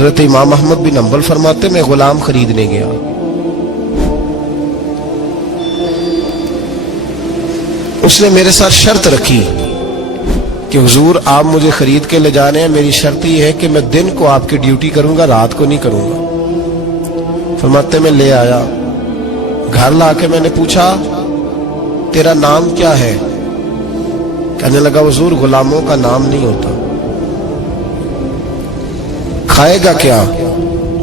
حضرت امام احمد بن حنبل فرماتے میں غلام خریدنے گیا، اس نے میرے ساتھ شرط رکھی کہ حضور آپ مجھے خرید کے لے جانے ہیں، میری شرط یہ ہے کہ میں دن کو آپ کی ڈیوٹی کروں گا، رات کو نہیں کروں گا۔ فرماتے میں لے آیا، گھر لا کے میں نے پوچھا تیرا نام کیا ہے؟ کہنے لگا حضور غلاموں کا نام نہیں ہوتا۔ کھائے گا کیا؟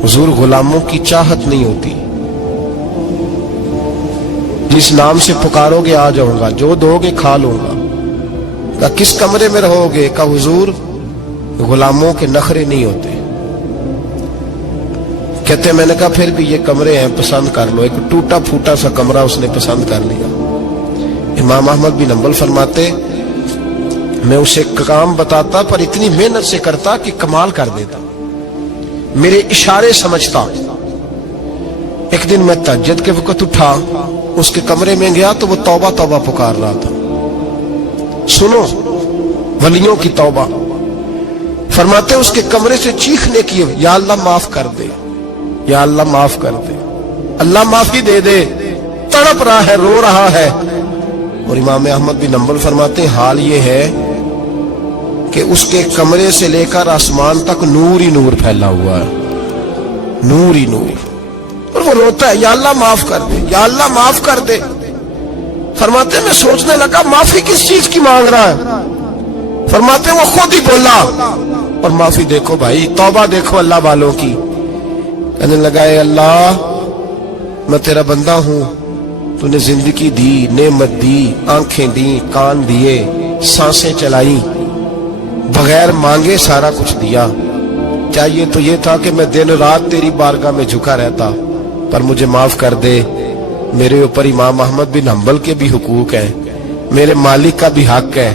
حضور غلاموں کی چاہت نہیں ہوتی، جس نام سے پکارو گے آ جاؤں گا، جو دو گے کھا لوں گا۔ کہا کس کمرے میں رہو گے؟ کہا حضور غلاموں کے نخرے نہیں ہوتے۔ کہتے میں نے کہا پھر بھی یہ کمرے ہیں پسند کر لو۔ ایک ٹوٹا پھوٹا سا کمرہ اس نے پسند کر لیا۔ امام احمد بن حنبل فرماتے میں اسے کام بتاتا پر اتنی محنت سے کرتا کہ کمال کر دیتا، میرے اشارے سمجھتا۔ ایک دن میں تہجد کے وقت اٹھا، اس کے کمرے میں گیا تو وہ توبہ توبہ پکار رہا تھا۔ سنو ولیوں کی توبہ۔ فرماتے اس کے کمرے سے چیخنے کی، یا اللہ معاف کر دے، یا اللہ معاف کر دے، اللہ معافی دے دے، تڑپ رہا ہے، رو رہا ہے۔ اور امام احمد بن حنبل فرماتے حال یہ ہے کہ اس کے کمرے سے لے کر آسمان تک نور ہی نور پھیلا ہوا ہے، نور ہی نور۔ اور وہ روتا ہے یا اللہ معاف کر دے، یا اللہ معاف کر دے۔ فرماتے میں سوچنے لگا معافی کس چیز کی مانگ رہا ہے؟ فرماتے وہ خود ہی بولا، اور معافی دیکھو بھائی، توبہ دیکھو اللہ والوں کی۔ کہنے لگا اے اللہ میں تیرا بندہ ہوں، تو نے زندگی دی، نعمت دی، آنکھیں دی، کان دیے، سانسیں چلائی، بغیر مانگے سارا کچھ دیا۔ چاہیے تو یہ تھا کہ میں دن رات تیری بارگاہ میں جھکا رہتا، پر مجھے معاف کر دے۔ میرے اوپر امام احمد بن حنبل کے بھی حقوق ہیں، میرے مالک کا بھی حق ہے،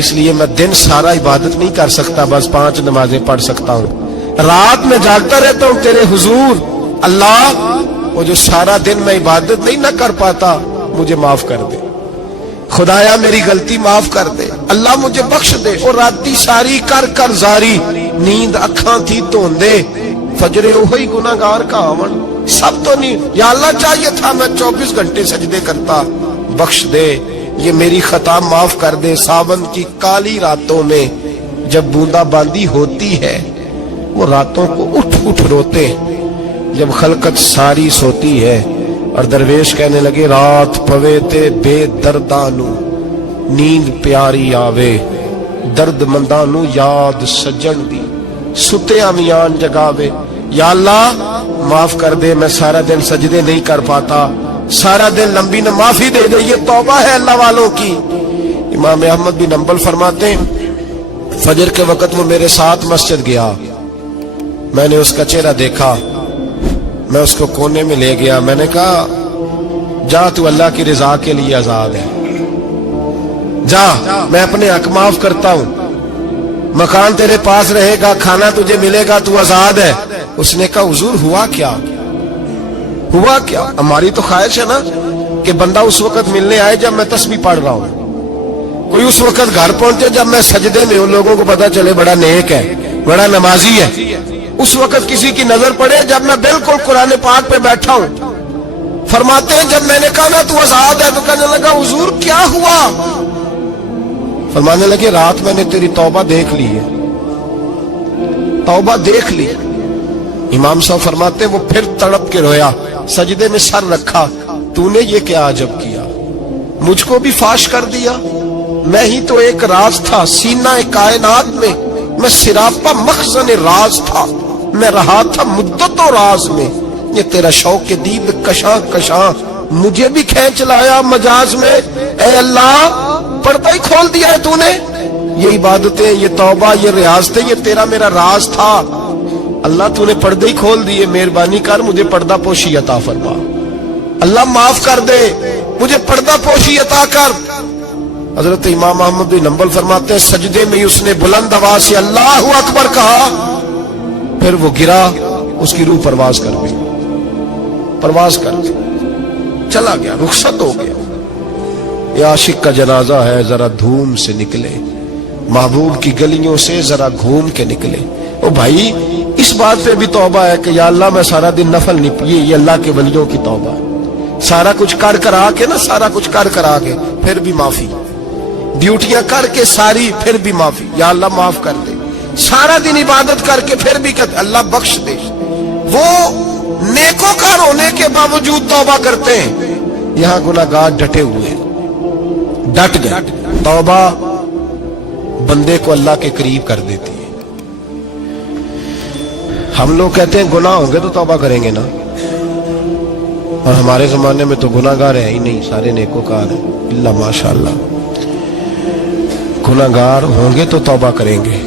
اس لیے میں دن سارا عبادت نہیں کر سکتا، بس 5 نمازیں پڑھ سکتا ہوں، رات میں جاگتا رہتا ہوں تیرے حضور۔ اللہ وہ جو سارا دن میں عبادت نہیں نہ کر پاتا مجھے معاف کر دے، خدایا میری غلطی معاف کر دے، اللہ مجھے بخش دے۔ اور راتی ساری کر کر زاری، نیند اکھاں تھی توندے، فجر اوہی گناہگار کا آون، سب تو نہیں، یا اللہ چاہیے تھا میں 24 گھنٹے سجدے کرتا، بخش دے، یہ میری خطا معاف کر دے۔ ساون کی کالی راتوں میں جب بوندا باندی ہوتی ہے، وہ راتوں کو اٹھ اٹھ روتے، جب خلقت ساری سوتی ہے۔ اور درویش کہنے لگے رات پوے تے بے دردانو، نیند پیاری آوے، درد مندانو یاد سجن دی، ستے امیان جگاوے۔ یا اللہ معاف کر دے، میں سارا دن سجدے نہیں کر پاتا، سارا دن لمبی نہ، معافی دے دے، یہ توبہ ہے اللہ والوں کی۔ امام احمد بن حنبل فرماتے ہیں فجر کے وقت وہ میرے ساتھ مسجد گیا، میں نے اس کا چہرہ دیکھا، میں اس کو کونے میں لے گیا، میں نے کہا جا تو اللہ کی رضا کے لیے آزاد ہے، جا میں اپنے حق معاف کرتا ہوں، مکان تیرے پاس رہے گا، کھانا تجھے ملے گا، تو آزاد ہے۔ اس نے کہا حضور ہوا کیا؟ ہوا کیا؟ ہماری تو خواہش ہے نا کہ بندہ اس وقت ملنے آئے جب میں تسبیح پڑھ رہا ہوں، کوئی اس وقت گھر پہنچے جب میں سجدے میں ہوں، لوگوں کو پتا چلے بڑا نیک ہے، بڑا نمازی ہے۔ اس وقت کسی کی نظر پڑے جب میں بالکل قرآن پاک پہ بیٹھا ہوں۔ فرماتے ہیں جب میں نے کہا نا تو آزاد ہے، تو کہنے لگا حضور کیا ہوا؟ فرمانے لگے رات میں نے تیری توبہ دیکھ لی ہے، توبہ دیکھ لی۔ امام صاحب فرماتے وہ پھر تڑپ کے رویا، سجدے میں سر رکھا، تو نے یہ کیا عجب کیا، مجھ کو بھی فاش کر دیا، میں ہی تو ایک راز تھا سینہ کائنات میں سراپا مخزن راز تھا، میں رہا تھا مدت و راز میں، یہ تیرا شوق دید کشاں کشاں مجھے بھی کھینچ لایا مجاز میں۔ اے اللہ پردہ ہی کھول دیا ہے تو نے، یہ عبادتیں، یہ توبہ، یہ ریاضتیں، یہ تیرا میرا راز تھا، اللہ تو نے پردے ہی کھول دیے، مہربانی کر مجھے پردہ پوشی عطا فرما، اللہ معاف کر دے، مجھے پردہ پوشی عطا کر۔ حضرت امام احمد بن حنبل فرماتے ہیں سجدے میں اس نے بلند آواز سے اللہ اکبر کہا، پھر وہ گرا، اس کی روح پرواز کر گئی، پرواز کر چلا گیا، رخصت ہو گیا۔ یہ عاشق کا جنازہ ہے، ذرا دھوم سے نکلے، محبوب کی گلیوں سے ذرا گھوم کے نکلے۔ او بھائی اس بات پہ بھی توبہ ہے کہ یا اللہ میں سارا دن نفل نہیں پی. یہ اللہ کے ولیوں کی توبہ ہے. سارا کچھ کر کرا کے نا، سارا کچھ کر کرا کے پھر بھی معافی، ڈیوٹیاں کر کے ساری پھر بھی معافی، یا اللہ معاف کر دے. سارا دن عبادت کر کے پھر بھی کہتے اللہ بخش دے. وہ نیکوکار ہونے کے باوجود توبہ کرتے ہیں. یہاں گناہگار ڈٹے ہوئے ہیں، ڈٹ گئے. توبہ بندے کو اللہ کے قریب کر دیتی ہے. ہم لوگ کہتے ہیں گناہ ہوں گے تو توبہ کریں گے نا، اور ہمارے زمانے میں تو گناہگار ہے ہی نہیں، سارے نیکوکار ہیں. اللہ ماشاءاللہ. گناہگار ہوں گے تو توبہ کریں گے.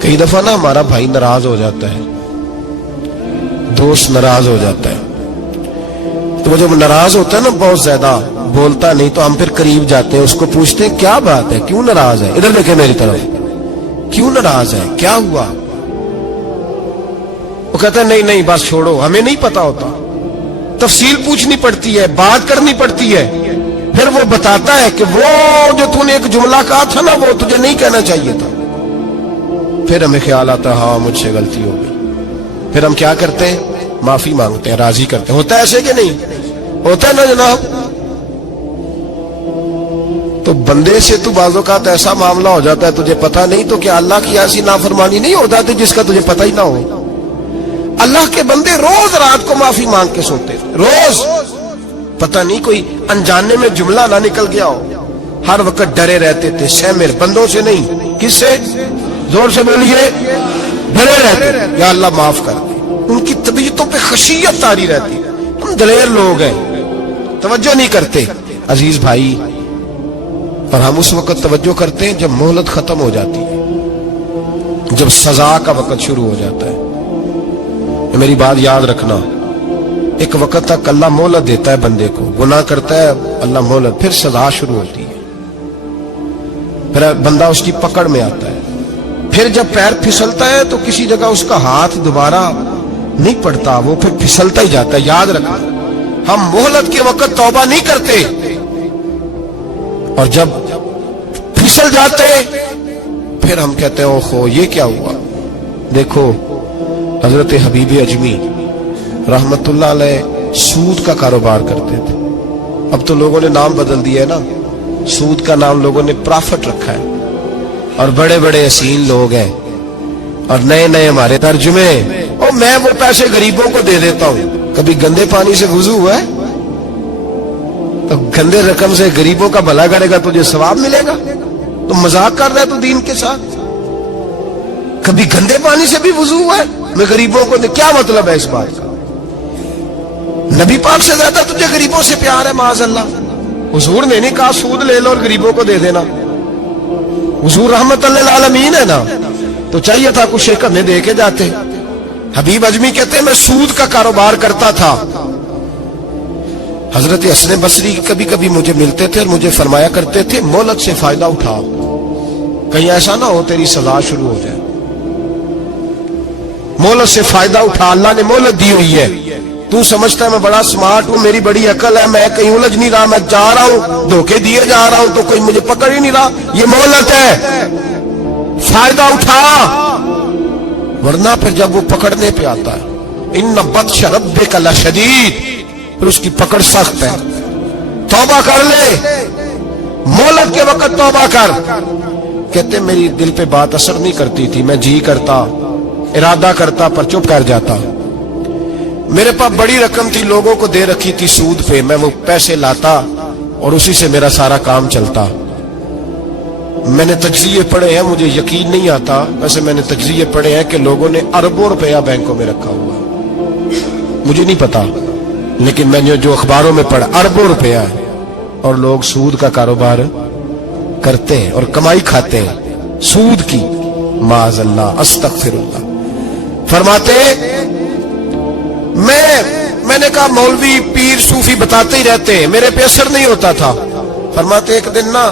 کئی دفعہ نا ہمارا بھائی ناراض ہو جاتا ہے، دوست ناراض ہو جاتا ہے، تو وہ جب ناراض ہوتا ہے نا بہت زیادہ بولتا نہیں، تو ہم پھر قریب جاتے ہیں، اس کو پوچھتے ہیں کیا بات ہے، کیوں ناراض ہے، ادھر دیکھیں میری طرف، کیوں ناراض ہے، کیا ہوا؟ وہ کہتا ہے نہیں نہیں بس چھوڑو، ہمیں نہیں پتا ہوتا. تفصیل پوچھنی پڑتی ہے، بات کرنی پڑتی ہے. پھر وہ بتاتا ہے کہ وہ جو تو نے ایک جملہ کہا تھا نا وہ تجھے نہیں کہنا چاہیے تھا. پھر ہمیں خیال آتا ہے ہاں مجھ سے غلطی ہو گئی. پھر ہم کیا کرتے ہیں؟ معافی مانگتے ہیں، راضی کرتے ہیں. ہوتا ہے ایسے کہ نہیں ہوتا ہے نا جناب؟ تو بندے سے تو بعض اوقات ایسا معاملہ ہو جاتا ہے تجھے پتا نہیں، تو کیا اللہ کی ایسی نافرمانی نہیں ہو جاتی جس کا تجھے پتہ ہی نہ ہو؟ اللہ کے بندے روز رات کو معافی مانگ کے سوتے، روز. پتہ نہیں کوئی انجانے میں جملہ نہ نکل گیا ہو. ہر وقت ڈرے رہتے تھے. سیمر بندوں سے نہیں، کس سے؟ زور سے بولیے. ڈرے رہتے یا اللہ معاف کر دے. ان کی طبیعتوں پہ خشیت تاری رہتی. ہم دلیر لوگ ہیں، توجہ نہیں کرتے عزیز بھائی. اور ہم اس وقت توجہ کرتے ہیں جب مہلت ختم ہو جاتی ہے، جب سزا کا وقت شروع ہو جاتا ہے. میری بات یاد رکھنا، ایک وقت تک اللہ مہلت دیتا ہے بندے کو، گناہ کرتا ہے اللہ مہلت، پھر سزا شروع ہوتی ہے، پھر بندہ اس کی پکڑ میں آتا ہے. پھر جب پیر پھسلتا ہے تو کسی جگہ اس کا ہاتھ دوبارہ نہیں پڑتا، وہ پھر پھسلتا ہی جاتا ہے. یاد رکھنا، ہم مہلت کے وقت توبہ نہیں کرتے، اور جب پھسل جاتے پھر ہم کہتے ہیں اوہو یہ کیا ہوا. دیکھو حضرت حبیب اجمی رحمت اللہ علیہ سود کا کاروبار کرتے تھے. اب تو لوگوں نے نام بدل دیا ہے نا، سود کا نام لوگوں نے پرافٹ رکھا ہے، اور بڑے بڑے حسین لوگ ہیں اور نئے نئے ہمارے ترجمے. اور میں وہ پیسے غریبوں کو دے دیتا ہوں. کبھی گندے پانی سے وضو ہوا ہے؟ تو گندے رقم سے غریبوں کا بھلا کرے گا تجھے ثواب ملے گا؟ تو مذاق کر رہا ہے تو دین کے ساتھ. کبھی گندے پانی سے بھی وضو ہوا ہے؟ میں غریبوں کو کیا مطلب ہے اس بات کا؟ نبی پاک سے زیادہ تجھے غریبوں سے پیار ہے معاذ اللہ. حضور نے نہیں کہا سود لے لو اور غریبوں کو دے دینا. حضور رحمت اللہ العالمین ہے نا، تو چاہیے تھا کچھ ایک ہمیں دے کے جاتے. حبیب اجمی کہتے ہیں میں سود کا کاروبار کرتا تھا. حضرت حسن بصری کبھی کبھی مجھے ملتے تھے اور مجھے فرمایا کرتے تھے مہلت سے فائدہ اٹھا، کہیں ایسا نہ ہو تیری سزا شروع ہو جائے. مہلت سے فائدہ اٹھا، اللہ نے مہلت دی ہوئی ہے. تو سمجھتا ہے میں بڑا سمارٹ ہوں، میری بڑی عقل ہے، میں کہیں الجھ نہیں رہا، میں جا رہا ہوں دھوکے دیے جا رہا ہوں تو کوئی مجھے پکڑ ہی نہیں رہا. یہ مہلت ہے، فائدہ اٹھا، ورنہ پھر جب وہ پکڑنے پہ آتا ہے ان بطش ربک لشدید، پھر اس کی پکڑ سخت ہے. توبہ کر لے، مہلت کے وقت توبہ کر. کہتے میری دل پہ بات اثر نہیں کرتی تھی، میں جی کرتا ارادہ کرتا پر چپ کر جاتا. میرے پاس بڑی رقم تھی لوگوں کو دے رکھی تھی سود پہ، میں وہ پیسے لاتا اور اسی سے میرا سارا کام چلتا. میں نے تجزیے پڑھے ہیں، مجھے یقین نہیں آتا، ویسے میں نے تجزیے پڑھے ہیں کہ لوگوں نے اربوں روپیہ بینکوں میں رکھا ہوا ہے. مجھے نہیں پتا، لیکن میں نے جو اخباروں میں پڑھا اربوں روپیہ ہے، اور لوگ سود کا کاروبار کرتے ہیں اور کمائی کھاتے ہیں سود کی. معاذ اللہ، استغفر اللہ. فرماتے میں نے کہا مولوی پیر صوفی بتاتے ہی رہتے ہیں، میرے پہ اثر نہیں ہوتا تھا. فرماتے ایک دن نا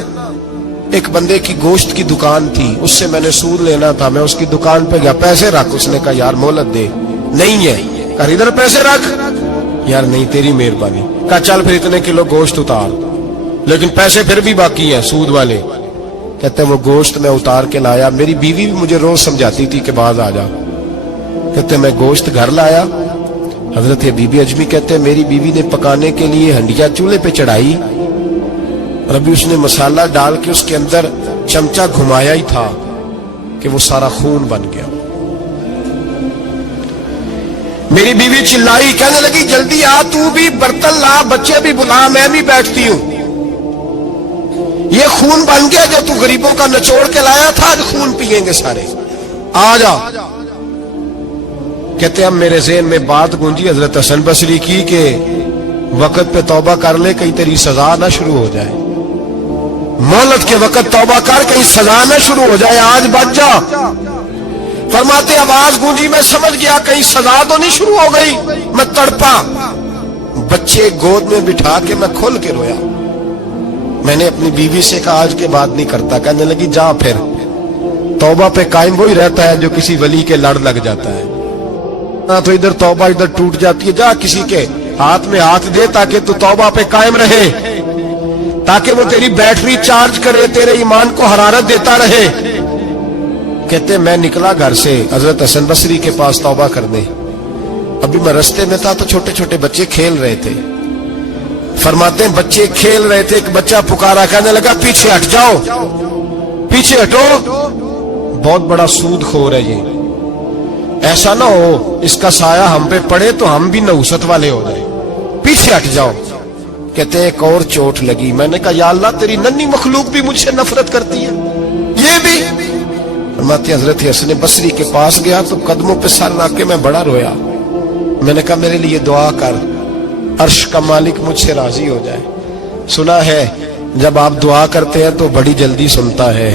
ایک بندے کی گوشت کی دکان تھی، اس سے میں نے سود لینا تھا، میں اس کی دکان پہ گیا، پیسے رکھ. اس نے کہا یار مہلت دے. نہیں ہے. کہا ادھر پیسے رکھ. یار نہیں تیری مہربانی. کہا چل پھر اتنے کلو گوشت اتار، لیکن پیسے پھر بھی باقی ہیں سود والے. کہتے ہیں وہ گوشت میں اتار کے لایا. میری بیوی بھی مجھے روز سمجھاتی تھی کہ باز آ جا، کہتے میں گوشت گھر لایا. حضرت بی اجمی کہتے ہیں میری بیوی نے پکانے کے لیے ہنڈیا چولہے پہ چڑھائی اور ابھی اس نے مسالہ ڈال کے اس کے اندر چمچہ گھمایا ہی تھا کہ وہ سارا خون بن گیا. میری بیوی چلائی, کہنے لگی جلدی آ, تو بھی برتن لا, بچے بھی بلا, میں بھی بیٹھتی ہوں. یہ خون بن گیا جو تو غریبوں کا نچوڑ کے لایا تھا, آج خون پیئیں گے سارے, آ جا. کہتے ہیں میرے ذہن میں بات گونجی حضرت حسن بصری کی کہ وقت پہ توبہ کر لے, کہیں تیری سزا نہ شروع ہو جائے. مہلت کے وقت توبہ کر, کہیں سزا نہ شروع ہو جائے, آج بچ جا. فرماتے آواز گونجی, میں سمجھ گیا کہیں سزا تو نہیں شروع ہو گئی. میں تڑپا, بچے گود میں بٹھا کے میں کھل کے رویا. میں نے اپنی بیوی سے کہا آج کے بعد نہیں کرتا. کہنے لگی جا پھر, توبہ پہ قائم وہی رہتا ہے جو کسی ولی کے لڑ لگ جاتا ہے. تو ادھر توبہ ادھر ٹوٹ جاتی ہے. جا کسی کے ہاتھ میں ہاتھ دے تاکہ تو توبہ پہ قائم رہے, تاکہ وہ تیری بیٹری چارج کرے, تیرے ایمان کو حرارت دیتا رہے. کہتے میں نکلا گھر سے حضرت حسن بصری کے پاس توبہ کرنے. ابھی میں رستے میں تھا تو چھوٹے چھوٹے بچے کھیل رہے تھے. فرماتے ہیں بچے کھیل رہے تھے, ایک بچہ پکارا, کہنے لگا پیچھے ہٹ جاؤ, پیچھے ہٹو, بہت بڑا سود خور ہے یہ, ایسا نہ ہو اس کا سایہ ہم پہ پڑے تو ہم بھی نحوست والے ہو جائیں, پیچھے ہٹ جاؤ. کہتے ہیں ایک اور چوٹ لگی. میں نے کہا یا اللہ تیری ننھی مخلوق بھی مجھ سے نفرت کرتی ہے, یہ بھی. فرماتے حضرت حسن بصری کے پاس گیا تو قدموں پہ سر رکھ کے میں بڑا رویا. میں نے کہا میرے لیے دعا کر, عرش کا مالک مجھ سے راضی ہو جائے. سنا ہے جب آپ دعا کرتے ہیں تو بڑی جلدی سنتا ہے.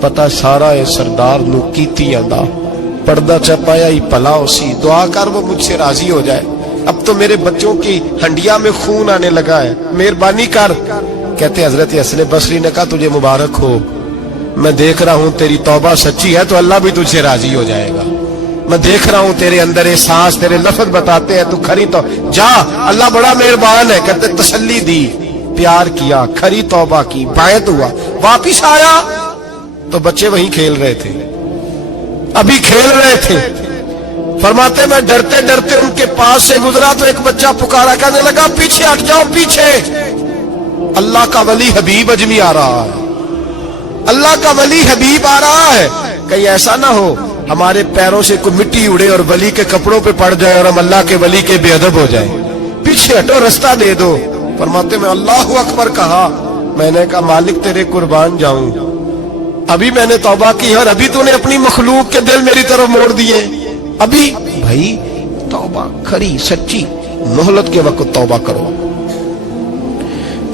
پتہ سارا ہے سردار نو کیتی آندا, پردہ چپایا ہی پلا اسی, دعا کر وہ مجھ سے راضی ہو جائے. اب تو میرے بچوں کی ہنڈیا میں خون آنے لگا ہے, مہربانی کر. کہتے حضرت حسن بصری نے کہا تجھے مبارک ہو, میں دیکھ رہا ہوں تیری توبہ سچی ہے تو اللہ بھی تجھ سے راضی ہو جائے گا. میں دیکھ رہا ہوں تیرے اندر احساس, تیرے لفظ بتاتے ہیں تو کھری تو جا, اللہ بڑا مہربان ہے. کہتے تسلی دی, پیار کیا, کھری توبہ کی, بیعت ہوا, واپس آیا تو بچے وہیں کھیل رہے تھے, ابھی کھیل رہے تھے. فرماتے میں ڈرتے ڈرتے ان کے پاس سے گزرا تو ایک بچہ پکارا, کہنے لگا پیچھے ہٹ جاؤ, پیچھے. اللہ کا ولی حبیب اجمی آ رہا ہے, اللہ کا ولی حبیب آ رہا ہے. کہیں ایسا نہ ہو ہمارے پیروں سے کوئی مٹی اڑے اور ولی کے کپڑوں پہ پڑ جائے اور ہم اللہ کے ولی کے بے ادب ہو جائیں. پیچھے ہٹو, رستہ دے دو. فرماتے میں اللہ اکبر کہا. میں نے کہا مالک تیرے قربان جاؤں, ابھی میں نے توبہ کی اور ابھی تو نے اپنی مخلوق کے دل میری طرف موڑ دیے. ابھی بھائی توبہ کھری سچی, مہلت کے وقت توبہ کرو.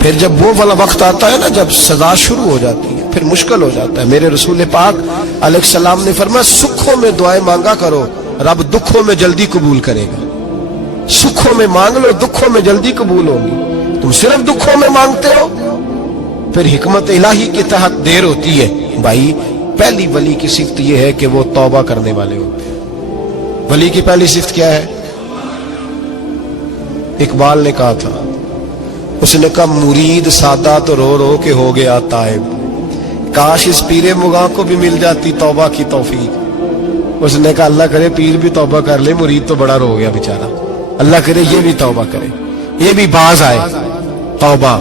پھر جب وہ والا وقت آتا ہے نا جب سزا شروع ہو جاتی ہے پھر مشکل ہو جاتا ہے. میرے رسول پاک علیہ السلام نے فرمایا سکھوں میں دعائیں مانگا کرو, رب دکھوں میں جلدی قبول کرے گا. سکھوں میں مانگ لو, دکھوں میں جلدی قبول ہوگی. تم صرف دکھوں میں مانگتے ہو پھر حکمت الہی کے تحت دیر ہوتی ہے. بھائی پہلی ولی کی صفت یہ ہے کہ وہ توبہ کرنے والے ہوتے ہیں. ولی کی پہلی صفت کیا ہے؟ اقبال نے کہا تھا, اس نے کہا مرید سادہ تو رو رو کے ہو گیا تائب, کاش اس پیر مغاں کو بھی مل جاتی توبہ کی توفیق. اس نے کہا اللہ کرے پیر بھی توبہ کر لے, مرید تو بڑا رو گیا بیچارہ, اللہ کرے یہ بھی توبہ کرے, یہ بھی باز آئے. توبہ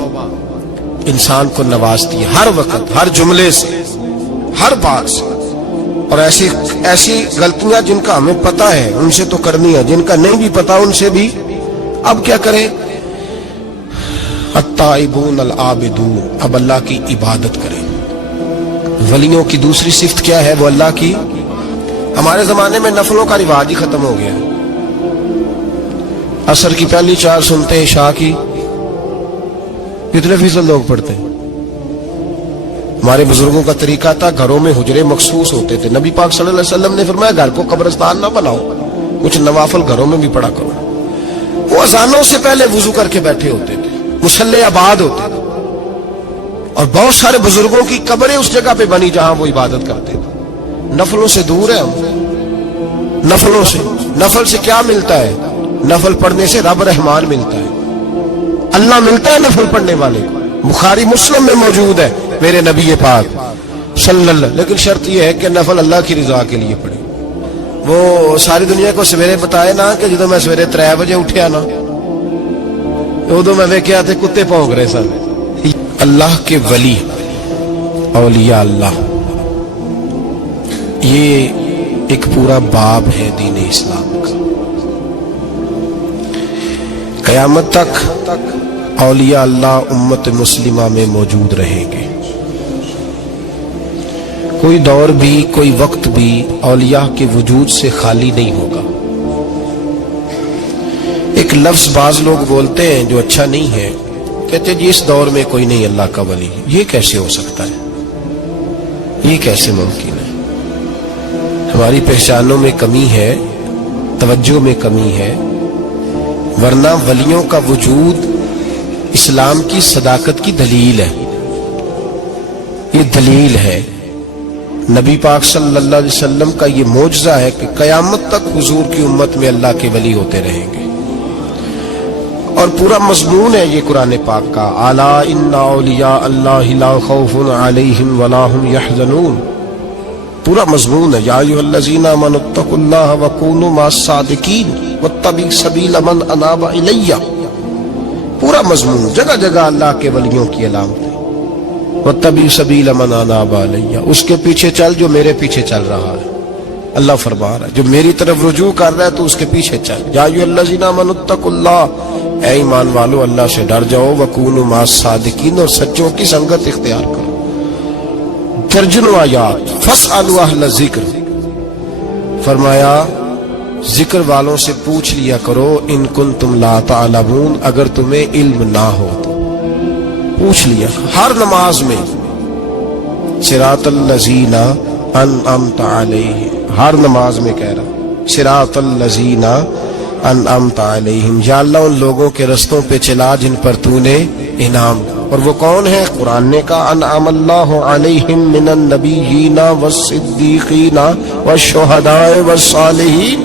انسان کو نوازتی ہے ہر وقت, ہر جملے سے, ہر بات سے. اور ایسی غلطیاں جن کا ہمیں پتہ ہے ان سے تو کرنی ہے, جن کا نہیں بھی پتہ ان سے بھی. اب کیا کریں؟ التائبون العابدون, اب اللہ کی عبادت کریں. ولیوں کی دوسری صفت کیا ہے؟ وہ اللہ کی. ہمارے زمانے میں نفلوں کا رواج ہی ختم ہو گیا. عصر کی پہلی 4 سنتے, عشاء کی کتنے فیصد لوگ پڑھتے ہیں؟ ہمارے بزرگوں کا طریقہ تھا, گھروں میں حجرے مخصوص ہوتے تھے. نبی پاک صلی اللہ علیہ وسلم نے فرمایا گھر کو قبرستان نہ بناؤ, کچھ نوافل گھروں میں بھی پڑھا کرو. وہ اذانوں سے پہلے وضو کر کے بیٹھے ہوتے تھے, مصلے آباد ہوتے تھے, اور بہت سارے بزرگوں کی قبریں اس جگہ پہ بنی جہاں وہ عبادت کرتے تھے. نفلوں سے دور ہے ہم, نفلوں سے. نفل سے کیا ملتا ہے؟ نفل پڑھنے سے رب رحمان ملتا ہے, اللہ ملتا ہے نفل پڑھنے والے کو. بخاری مسلم میں موجود ہے میرے نبی پاک صلی اللہ. لیکن شرط یہ ہے کہ نفل اللہ کی رضا کے لیے پڑھے. وہ ساری دنیا کو سویرے بتائے نا کہ جدو میں سویرے 3 بجے اٹھیا نا ادو میں ویکھیا تے کتے بھونک رہے سن. اللہ کے ولی اولیاء اللہ یہ ایک پورا باب ہے دین اسلام کا. قیامت تک اولیاء اللہ امت مسلمہ میں موجود رہیں گے. کوئی دور بھی کوئی وقت بھی اولیاء کے وجود سے خالی نہیں ہوگا. ایک لفظ بعض لوگ بولتے ہیں جو اچھا نہیں ہے, کہتے ہیں جی اس دور میں کوئی نہیں اللہ کا ولی. یہ کیسے ہو سکتا ہے؟ یہ کیسے ممکن ہے؟ ہماری پہچانوں میں کمی ہے, توجہ میں کمی ہے, ورنہ ولیوں کا وجود اسلام کی صداقت کی دلیل ہے. یہ دلیل ہے. نبی پاک صلی اللہ علیہ وسلم کا یہ معجزہ ہے کہ قیامت تک حضور کی امت میں اللہ کے ولی ہوتے رہیں گے. اور پورا مضمون ہے یہ قرآن پاک کا, الا ان اولیاء اللہ لا خوف علیہم ولا هم يحزنون. پورا مضمون ہے یا ایھا الذین آمنوا اتقوا اللہ وکونوا مع الصادقین واتبعوا سبیل من اناب الی. پورا مضمون, جگہ جگہ اللہ کے ولیوں کی علامتیں. واتبعوا سبیل من اناب الی, اس کے پیچھے چل جو میرے پیچھے چل رہا ہے. اللہ فرما رہا ہے جو میری طرف رجوع کر رہا ہے تو اس کے پیچھے چل. یا ایھا الذین آمنوا اتقوا اللہ, اے ایمان والو اللہ سے ڈر جاؤ. وکونوا مع الصادقین, اور سچوں کی سنگت اختیار کرو. درجنوں آیات. فاسألوا اہل الذکر, فرمایا ذکر والوں سے پوچھ لیا کرو. ان کنتم لا تعلمون, اگر تمہیں علم نہ ہو تو پوچھ لیا. ہر نماز میں صراط الذین انعمت علیہم, ہر نماز میں کہہ رہا صراط الذین انعمت علیہم, یا اللہ ان لوگوں کے رستوں پہ چلا جن پر تو نے انعام. اور وہ کون ہے؟ قرآن نے کہا انعم اللہ علیہم من النبیین والصدیقین والشہداء والصالحین.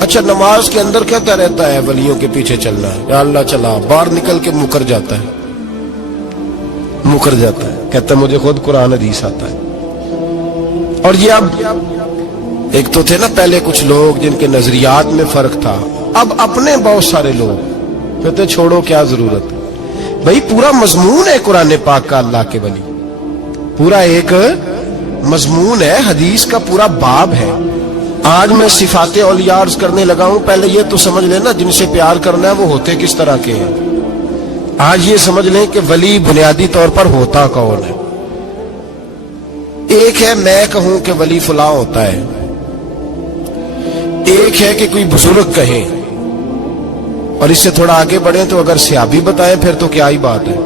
اچھا, نماز کے اندر کہتا رہتا ہے ولیوں کے پیچھے چلنا ہے, یا اللہ چلا, باہر نکل کے مکر جاتا ہے, مکر جاتا ہے, کہتا ہے مجھے خود قرآن حدیث آتا ہے. اور یہ اب ایک تو تھے نا پہلے کچھ لوگ جن کے نظریات میں فرق تھا, اب اپنے بہت سارے لوگ کہتے چھوڑو کیا ضرورت ہے. بھائی پورا مضمون ہے قرآن پاک کا اللہ کے ولی, پورا ایک مضمون ہے, حدیث کا پورا باب ہے. آج میں صفات اولیاء عرض کرنے لگا ہوں, پہلے یہ تو سمجھ لینا جن سے پیار کرنا ہے وہ ہوتے کس طرح کے ہیں. آج یہ سمجھ لیں کہ ولی بنیادی طور پر ہوتا کون ہے. ایک ہے میں کہوں کہ ولی فلاں ہوتا ہے, ایک ہے کہ کوئی بزرگ کہیں, اور اس سے تھوڑا آگے بڑھیں تو اگر صحابی بتائیں پھر تو کیا ہی بات ہے.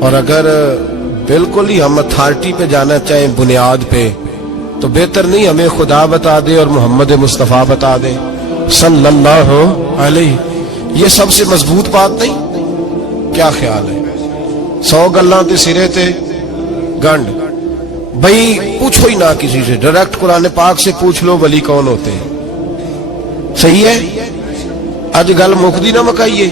اور اگر بالکل ہی ہم اتھارٹی پہ جانا چاہیں بنیاد پہ تو بہتر نہیں ہمیں خدا بتا دے اور محمد مصطفیٰ بتا دے صلی اللہ علیہ. یہ سب سے مضبوط بات نہیں؟ کیا خیال ہے؟ 100 گلاں تے سرے تے گنڈ. بھائی پوچھو ہی نہ کسی سے, ڈائریکٹ قرآن پاک سے پوچھ لو ولی کون ہوتے ہیں. صحیح ہے؟ اج گل مکدی نہ مکائیے,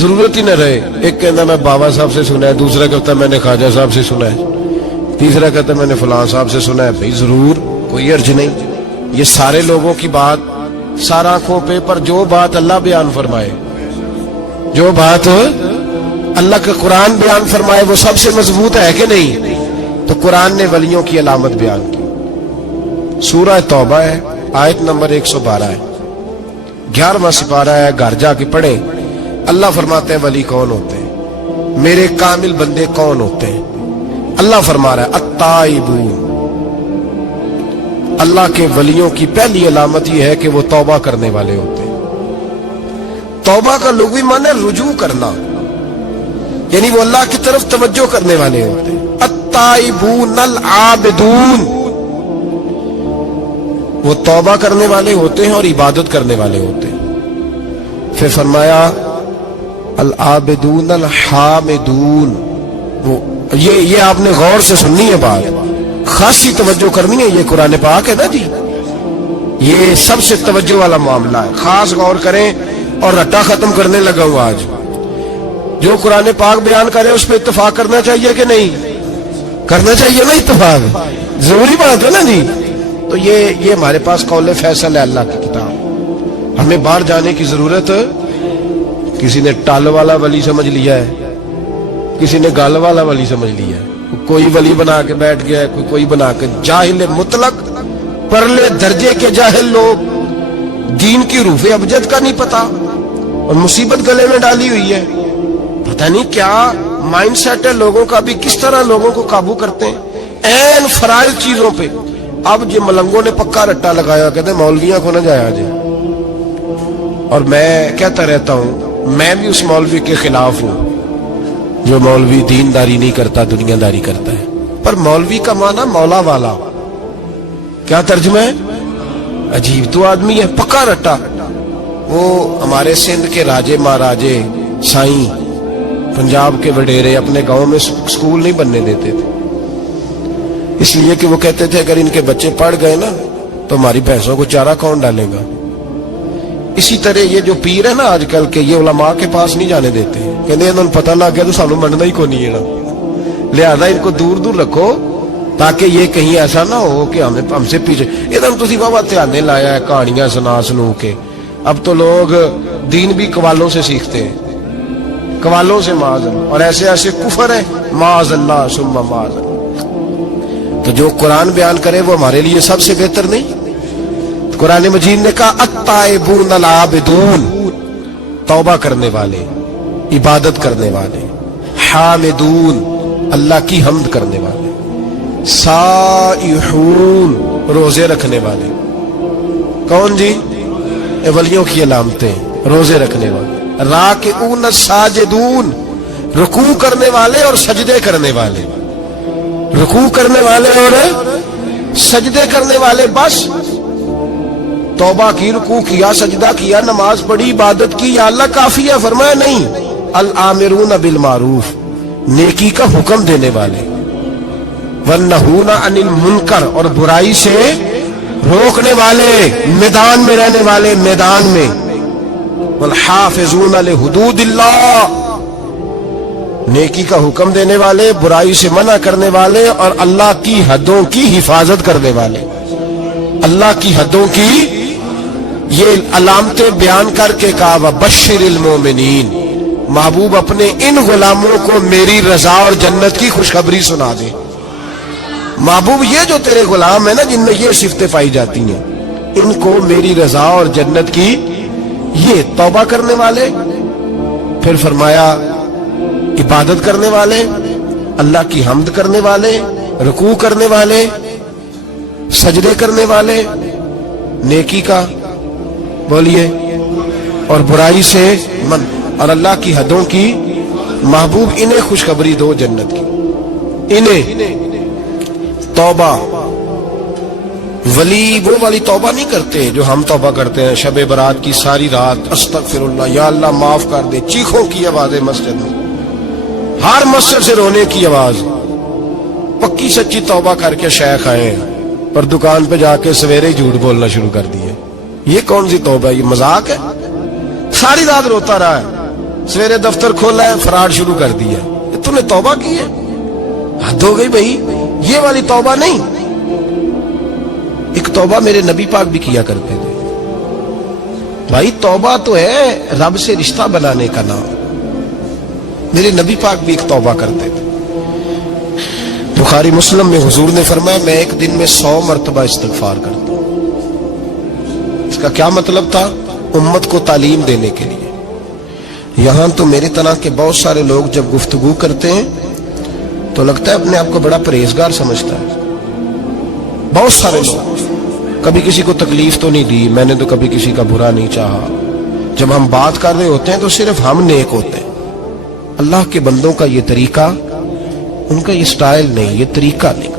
ضرورت ہی نہ رہے. ایک کہتا میں بابا صاحب سے سنا ہے, دوسرا کہتا میں نے خواجہ صاحب سے سنا ہے, تیسرا کہتا میں نے فلاں صاحب سے سنا ہے. بھائی ضرور, کوئی عرض نہیں. یہ سارے لوگوں کی بات سارا آنکھوں پہ, پر جو بات اللہ بیان فرمائے, جو بات اللہ کا قرآن بیان فرمائے وہ سب سے مضبوط ہے کہ نہیں؟ تو قرآن نے ولیوں کی علامت بیان کی. سورہ توبہ ہے, آیت نمبر 112 ہے, 11واں سپارہ ہے, گھر جا کے پڑھیں. اللہ فرماتے ہیں ولی کون ہوتے ہیں, میرے کامل بندے کون ہوتے ہیں. اللہ فرما رہا ہے التائبون, اللہ کے ولیوں کی پہلی علامت یہ ہے کہ وہ توبہ کرنے والے ہوتے ہیں. توبہ کا لغوی معنی ہے رجوع کرنا, یعنی وہ اللہ کی طرف توجہ کرنے والے ہوتے ہیں. التائبون العابدون, وہ توبہ کرنے والے ہوتے ہیں اور عبادت کرنے والے ہوتے ہیں. پھر فرمایا العابدون الحامدون. وہ یہ آپ نے غور سے سننی ہے بات, خاصی توجہ کرنی ہے. یہ قرآن پاک ہے نا جی, یہ سب سے توجہ والا معاملہ ہے. خاص غور کریں. اور رٹا ختم کرنے لگا ہوں آج. جو قرآن پاک بیان کرے اس پہ اتفاق کرنا چاہیے کہ نہیں؟ کرنا چاہیے نا اتفاق, ضروری بات ہے نا جی. تو یہ ہمارے پاس قول فیصل ہے اللہ کی کتاب. ہمیں باہر جانے کی ضرورت. کسی نے ٹال والا ولی سمجھ لیا ہے, کسی نے گال والا ولی سمجھ لیا ہے, کوئی ولی بنا کے بیٹھ گیا ہے, کوئی بنا کے. جاہل مطلق, پرلے درجے کے جاہل لوگ, دین کی روح ابجد کا نہیں پتا, اور مصیبت گلے میں ڈالی ہوئی ہے. پتہ نہیں کیا مائنڈ سیٹ ہے لوگوں کا, بھی کس طرح لوگوں کو قابو کرتے ہیں این فرائض چیزوں پہ. اب جو ملنگوں نے پکا رٹا لگایا, کہتے ہیں مولویاں کو نہ جایا جائے. اور میں کہتا رہتا ہوں, میں بھی اس مولوی کے خلاف ہوں جو مولوی دینداری نہیں کرتا, دنیا داری کرتا ہے. پر مولوی کا معنی مولا والا, کیا ترجمہ ہے؟ عجیب تو آدمی ہے, پکا رٹا. وہ ہمارے سندھ کے راجے مہاراجے سائیں, پنجاب کے وڈیرے اپنے گاؤں میں سکول نہیں بننے دیتے تھے, اس لیے کہ وہ کہتے تھے اگر ان کے بچے پڑھ گئے نا تو ہماری بھینسوں کو چارہ کون ڈالے گا. اسی طرح یہ جو پیر ہے نا آج کل کے, یہ علماء کے پاس نہیں جانے دیتے, کہتے ہیں پتہ لگ گیا تو سانو مننا ہی کو نہیں ہے نا, لہذا ان کو دور دور رکھو تاکہ یہ کہیں ایسا نہ ہو کہ ہم سے پیچھے. ادھر تسی بابا دھیانے لایا ہے کہانیاں سنا سنو کے. اب تو لوگ دین بھی قوالوں سے سیکھتے ہیں, قوالوں سے معاذ اللہ, اور ایسے ایسے کفر ہے معاذ اللہ ثم معاذ اللہ. تو جو قرآن بیان کرے وہ ہمارے لیے سب سے بہتر نہیں. قرآن مجید نے کہا التائبون العابدون, توبہ کرنے والے, عبادت کرنے والے, حامدون, اللہ کی حمد کرنے والے, سائحون, روزے رکھنے والے. کون جی؟ ولیوں کی علامتیں, روزے رکھنے والے. راکعون ساجدون, رکوع کرنے والے اور سجدے کرنے والے, رکوع کرنے والے اور سجدے کرنے والے. بس توبہ کی, رکوع کیا, سجدہ کیا, نماز پڑھی, عبادت کی, یا اللہ کافی ہے؟ فرمایا نہیں. الامرون بالمعروف, نیکی کا حکم دینے والے, والنہون عن المنکر, اور برائی سے روکنے والے, میدان میں رہنے والے, میدان میں. والحافظون لحدود اللہ, نیکی کا حکم دینے والے, برائی سے منع کرنے والے, اور اللہ کی حدوں کی حفاظت کرنے والے. اللہ کی حدوں کی یہ علامتیں بیان کر کے کہا وبشر المومنین, محبوب اپنے ان غلاموں کو میری رضا اور جنت کی خوشخبری سنا دے. محبوب یہ جو تیرے غلام ہیں نا جن میں یہ صفتیں پائی جاتی ہیں, ان کو میری رضا اور جنت کی. یہ توبہ کرنے والے, پھر فرمایا عبادت کرنے والے, اللہ کی حمد کرنے والے, رکوع کرنے والے, سجدے کرنے والے, نیکی کا بولیے, اور برائی سے من, اور اللہ کی حدوں کی. محبوب انہیں خوشخبری دو جنت کی. انہیں توبہ. ولی وہ والی توبہ نہیں کرتے جو ہم توبہ کرتے ہیں شب برات کی ساری رات استغفر اللہ, یا اللہ معاف کر دے, چیخوں کی آوازیں مسجد میں, ہر مسجد سے رونے کی آواز. پکی سچی توبہ کر کے شیخ آئے پر دکان پہ جا کے سویرے ہی جھوٹ بولنا شروع کر دیے. یہ کون سی توبہ ہے؟ یہ مذاق ہے. ساری رات روتا رہا ہے, سویرے دفتر کھولا ہے, فراڈ شروع کر دیا. تو نے توبہ کی ہے؟ حد ہو گئی بھائی, یہ والی توبہ نہیں. ایک توبہ میرے نبی پاک بھی کیا کرتے تھے. بھائی توبہ تو ہے رب سے رشتہ بنانے کا نام. میرے نبی پاک بھی ایک توبہ کرتے تھے. بخاری مسلم میں حضور نے فرمایا میں ایک دن میں 100 مرتبہ استغفار کرتا ہوں. اس کا کیا مطلب تھا؟ امت کو تعلیم دینے کے لیے. یہاں تو میری طرح کے بہت سارے لوگ جب گفتگو کرتے ہیں تو لگتا ہے اپنے آپ کو بڑا پرہیزگار سمجھتا ہے. بہت سارے لوگ, کبھی کسی کو تکلیف تو نہیں دی, میں نے تو کبھی کسی کا برا نہیں چاہا. جب ہم بات کر رہے ہوتے ہیں تو صرف ہم نیک ہوتے ہیں. اللہ کے بندوں کا یہ طریقہ, ان کا یہ سٹائل نہیں, یہ طریقہ نہیں.